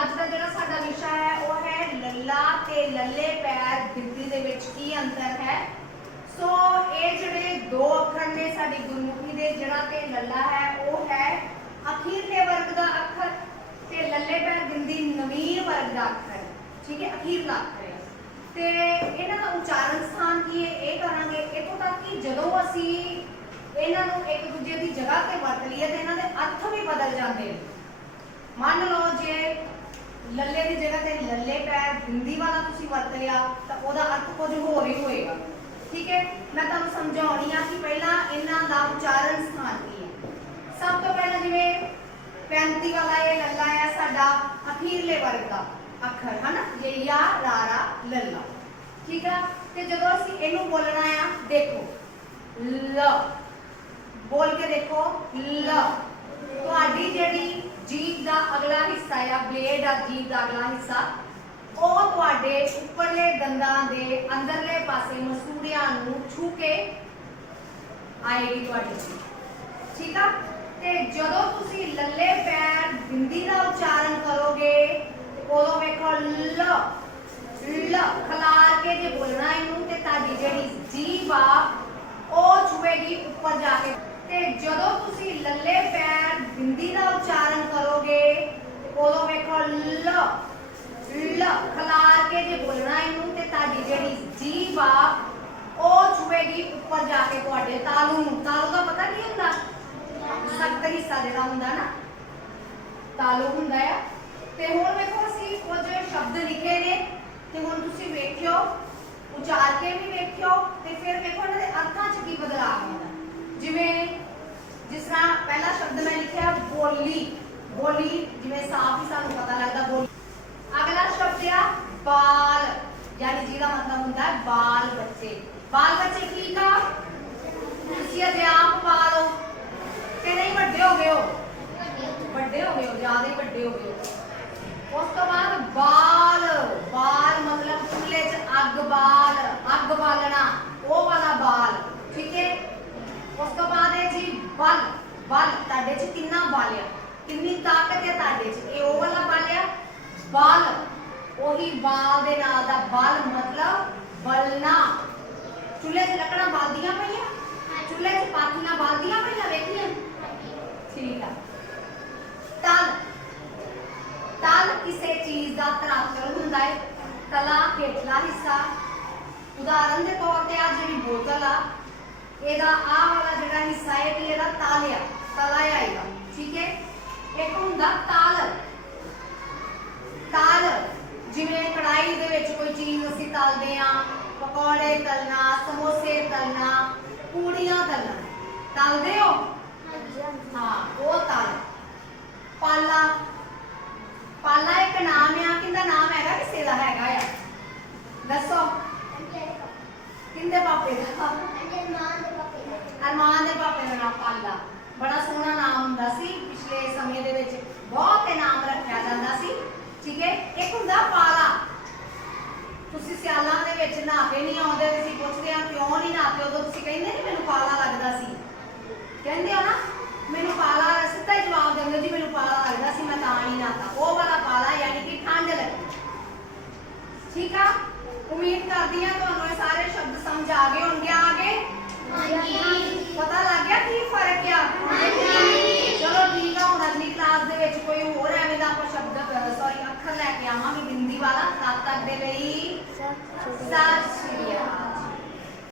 ਅੱਜ ਦਾ ਜਿਹੜਾ ਸਾਡਾ ਵਿਸ਼ਾ ਹੈ, ਉਹ ਹੈ ਲੱਲਾ ਤੇ ਲੱਲੇ ਪੈਰ ਗਿਣਤੀ ਦੇ ਵਿੱਚ ਕੀ ਅੰਤਰ ਹੈ? ਸੋ ਇਹ ਜਿਹੜੇ ਦੋ ਅੱਖਰ ਨੇ ਸਾਡੀ ਗੁਰਮੁਖੀ ਦੇ, ਜਿਹੜਾ ਤੇ ਲੱਲਾ ਹੈ, ਉਹ ਹੈ ਅਖੀਰਲੇ ਵਰਗ ਦਾ ਅੱਖਰ ਤੇ ਲੱਲੇ ਪੈਰ ਗਿਣਤੀ ਨਵੀਨ ਵਰਗ ਦਾ ਅੱਖਰ ਠੀਕ ਹੈ ਅਖੀਰਲਾ ਅੱਖਰ ਹੈ। ਤੇ ਇਹਨਾਂ ਦਾ ਉਚਾਰਨ ਸਥਾਨ ਕੀ ਹੈ? ਇਹ ਕਰਾਂਗੇ। ਇਥੋਂ ਤੱਕ ਕਿ ਜਦੋਂ ਅਸੀਂ ਇਹਨਾਂ ਨੂੰ ਇੱਕ ਦੂਜੇ ਦੀ ਜਗ੍ਹਾ ਤੇ ਵਰਤ ਲਈਏ, ਤੇ ਇਹਨਾਂ ਦੇ ਅਰਥ ਵੀ ਬਦਲ ਜਾਂਦੇ ਨੇ। ਮੰਨ ਲਓ ਲੱਲੇ ਦੀ ਜਗ੍ਹਾ ਤੇ ਲੱਲੇ ਪੈਰ ਬਿੰਦੀ ਵਾਲਾ ਤੁਸੀਂ ਵਰਤ ਲਿਆ, ਤਾਂ ਉਹਦਾ ਅਰਥ ਕੁਝ ਹੋਰ ਹੀ ਹੋਏਗਾ। ਠੀਕ ਹੈ? ਮੈਂ ਤੁਹਾਨੂੰ ਸਮਝਾਉਣੀ ਆ ਕਿ ਪਹਿਲਾਂ ਇਹਨਾਂ ਦਾ ਉਚਾਰਨ ਸਥਾਨ ਕੀ ਹੈ। ਸਭ ਤੋਂ ਪਹਿਲਾਂ ਜਿਵੇਂ 35 ਵਾਲਾ ਇਹ ਲੱਲਾ ਹੈ ਸਾਡਾ ਅਖੀਰਲੇ ਵਰਗ ਦਾ ਅੱਖਰ, ਹਨਾ? ਇਹ ਯਾ ਰਾਰਾ, ਲੱਲਾ। ਠੀਕ ਆ? ਤੇ ਜਦੋਂ ਅਸੀਂ ਇਹਨੂੰ ਬੋਲਣਾ ਆ, ਦੇਖੋ। ਲ। ਬੋਲ ਕੇ ਦੇਖੋ। ਲ। ਤੁਹਾਡੀ ਜਿਹੜੀ ਜੀਭ ਦਾ ਅਗਲਾ ਹਿੱਸਾ ਆ ਬਲੇਡ ਆ ਜੀਭ ਦਾ ਅਗਲਾ ਹਿੱਸਾ, ਉਹ ਤੁਹਾਡੇ ਉੱਪਰਲੇ ਦੰਦਾਂ ਦੇ ਅੰਦਰਲੇ ਪਾਸੇ ਮਸੂੜਿਆਂ ਨੂੰ ਛੂ ਕੇ ਆਏਗੀ ਤੁਹਾਡੀ ਠੀਕ ਆ? ਤੇ ਜਦੋਂ ਤੁਸੀਂ ਲੱਲੇ ਪੈਰ ਬਿੰਦੀ ਦਾ ਉਚਾਰਨ ਕਰੋਗੇ ਉਦੋਂ ਵੇਖੋ, ਲ ਲ, ਖਲਾਰ ਕੇ ਜੇ ਬੋਲਣਾ ਇਹਨੂੰ, ਤੇ ਤੁਹਾਡੀ ਜਿਹੜੀ ਜੀਭ ਆ, ਉਹ ਛੂਏਗੀ ਉੱਪਰ ਜਾ ਕੇ ਤੇ ਜਦੋਂ ਤੁਸੀਂ ਲੱਲੇ ਪੈਰ ਬਿੰਦੀ ਦਾ ਉਚਾਰਨ ਕਰੋਗੇ ਤੇ ਉਦੋਂ ਵੇਖੋ ਲ ਲ ਖਲਾਰ ਕੇ ਜੇ ਬੋਲਣਾ ਇਹਨੂੰ ਤੇ ਤੁਹਾਡੀ ਜਿਹੜੀ ਜੀਭ ਆ, ਉਹ ਛੂਏਗੀ ਉੱਪਰ ਜਾ ਕੇ ਤੁਹਾਡੇ ਤਾਲੂ ਨੂੰ। ਤਾਲੂ ਦਾ ਪਤਾ ਕੀ ਹੁੰਦਾ? ਸਖਤ ਹਿੱਸਾ ਜਿਹੜਾ ਹੁੰਦਾ ਨਾ, ਤਾਲੂ ਹੁੰਦਾ ਆ। ਤੇ ਹੁਣ ਵੇਖੋ, ਅਸੀਂ ਕੁਝ ਸ਼ਬਦ ਲਿਖੇ ਨੇ, ਤੇ ਹੁਣ ਤੁਸੀਂ ਵੇਖਿਓ, ਉਚਾਰ ਕੇ ਵੀ ਵੇਖਿਓ, ਤੇ ਫਿਰ ਵੇਖੋ ਇਹਨਾਂ ਦੇ ਅਰਥਾਂ 'ਚ ਕੀ ਬਦਲਾਅ ਆਉਂਦਾ। ਜਿਵੇਂ ਜਿਸ ਤਰ੍ਹਾਂ ਪਹਿਲਾ ਸ਼ਬਦ ਮੈਂ ਲਿਖਿਆ, ਬੋਲੀ। ਬੋਲੀ ਜਿਵੇਂ ਸਾਫ਼ ਹੀ ਸਾਨੂੰ ਪਤਾ ਲੱਗਦਾ, ਬੋਲੀ। ਅਗਲਾ ਸ਼ਬਦ ਆ ਬਾਲ, ਯਾਨੀ ਜਿਹਦਾ ਮਤਲਬ ਹੁੰਦਾ ਹੈ ਬਾਲ ਬੱਚੇ। ਬਾਲ ਬੱਚੇ ਕੀ ਕਾ? ਤੁਸੀਂ ਅਜੇ ਆਪ ਬਾਲ ਹੋ। ਤੇ ਨਹੀਂ ਵੱਡੇ ਹੋ ਗਏ ਹੋ। ਵੱਡੇ ਹੋ ਗਏ ਹੋ, ਜ਼ਿਆਦਾ ਹੀ ਵੱਡੇ ਹੋ ਗਏ ਹੋ। ਉਸ ਤੋਂ ਬਾਅਦ ਬਾਲ। ਬਾਲ ਮਤਲਬ ਚੁੱਲ੍ਹੇ 'ਚ ਅੱਗ ਬਾਲ, ਅੱਗ ਬਾਲਣਾ, ਉਹ ਵਾਲਾ ਬਾਲ, ਠੀਕ ਹੈ? ਉਸ ਤੋਂ ਬਾਅਦ ਹੈ ਜੀ ਬਲ। ਬਲ, ਤੁਹਾਡੇ 'ਚ ਕਿੰਨਾ ਬਾਲਿਆ ਕਿੰਨੀ ਤਾਕਤ ਹੈ ਤੁਹਾਡੇ 'ਚ? ਇਹ ਉਹ ਵਾਲਾ ਬਾਲਿਆ ਬਾਲ। ਉਹੀ ਬਾਲ ਦੇ ਨਾਲ ਦਾ ਬਲ ਮਤਲਬ ਬਲਨਾ ਚੁੱਲ੍ਹੇ 'ਚ ਲੱਕੜਾਂ ਬਾਲਦੀਆਂ ਪਈਆਂ? ਚੁੱਲ੍ਹੇ 'ਚ ਪਾਥੀਆਂ ਬਾਲਦੀਆਂ ਪਈਆਂ ਵੇਖੀਆਂ? ਠੀਕ ਆ। ਤਲ। ਤਲ ਕਿਸੇ ਚੀਜ਼ ਦਾ ਤਰਾਕਰ ਹੁੰਦਾ ਹੈ ਤਲਾ ਹੇਠਲਾ ਹਿੱਸਾ। ਉਦਾਹਰਨ ਦੇ ਤੌਰ ਤੇ ਆ ਜਿਹੜੀ ਬੋਤਲ ਆ ਇਹਦਾ ਆਹ ਵਾਲਾ ਜਿਹੜਾ ਹਿੱਸਾ ਹੈ ਵੀ ਇਹਦਾ ਤਾਲਿਆ ਤਲਾ ਆਏਗਾ ਠੀਕ ਹੈ ਇੱਕ ਹੁੰਦਾ ਤਾਲ ਜਿਵੇਂ ਕੜਾਈ ਦੇ ਵਿੱਚ ਕੋਈ ਚੀਜ਼ ਅਸੀਂ ਤਲਦੇ ਆ ਪਕੌੜੇ ਤਲਣਾ ਸਮੋਸੇ ਤਲਣਾ ਪੂੜੀਆਂ ਤਲਣਾ। ਤਲਦੇ ਹੋ? ਹਾਂ ਉਹ ਤਾਲ। ਪਾਲਾ। ਪਾਲਾ ਇੱਕ ਨਾਮ ਆ ਕਿੰਦਾ ਨਾਮ ਹੈਗਾ? ਕਿਸੇ ਦਾ ਹੈਗਾ ਆ। ਦੱਸੋ। ਕਿੰਦੇ ਪਾਪੇ। ਦਾ? ਅਰਮਾਨ ਦੇ ਪਾਪੇ ਦਾ ਨਾਮ ਪਾਲਾ। ਬੜਾ ਸੋਹਣਾ ਨਾਮ ਹੁੰਦਾ ਸੀ। ਪਿਛਲੇ ਸਮੇਂ ਦੇ ਵਿੱਚ ਬਹੁਤ ਇਨਾਮ ਰੱਖਿਆ ਜਾਂਦਾ ਸੀ। ਠੀਕ ਹੈ? ਇੱਕ ਹੁੰਦਾ ਪਾਲਾ ਤੁਸੀਂ ਸਿਆਲਾਂ ਦੇ ਵਿੱਚ ਨਹਾ ਕੇ ਨਹੀਂ ਆਉਂਦੇ, ਤੁਸੀਂ ਪੁੱਛਦੇ ਆ, ਕਿਉਂ ਨਹੀਂ ਨਹਾਤੇ? ਉਦੋਂ ਤੁਸੀਂ ਕਹਿੰਦੇ ਨਹੀਂ ਮੈਨੂੰ ਪਾਲਾ ਲੱਗਦਾ ਸੀ। ਕਹਿੰਦੇ ਹੋ ਨਾ, ਮੈਨੂੰ ਪਾਲਾ ਸਿੱਧਾ ਹੀ ਜਵਾਬ ਦਿੰਦੇ ਜੀ, ਮੈਨੂੰ ਪਾਲਾ ਲੱਗਦਾ ਸੀ, ਮੈਂ ਤਾਂ ਹੀ ਨਹਾਤਾ। ਉਹ ਵਾਲਾ ਪਾਲਾ ਯਾਨੀ ਕਿ ਠੰਡ ਲੱਗੀ। ਠੀਕ ਆ? ਉਮੀਦ ਕਰਦੀ ਆ ਤੁਹਾਨੂੰ